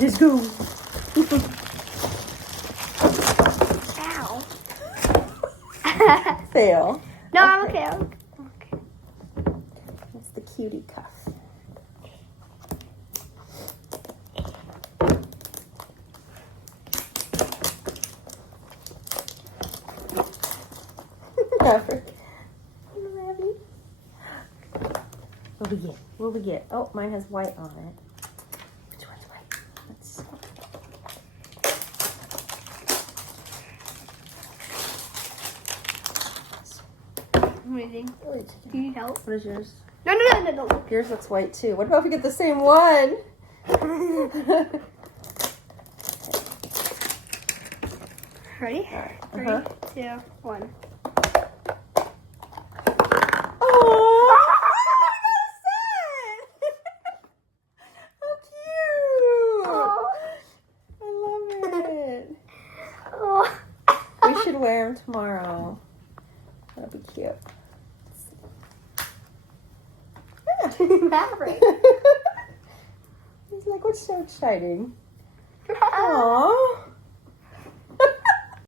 Let's go. Ow. Fail. No, I'm okay. I'm okay. That's the Cutie Cuff. What we get? What we get? Oh, mine has white on it. Which one's white? Let's see. I'm waiting. Do you need help? What is yours? No. Yours looks white too. What about if we get the same one? Ready? Right. 3, 2, 1. Oh, how cute! I love it. Oh. We should wear them tomorrow. That'll be cute. Maverick. He's like, what's so exciting? Aww.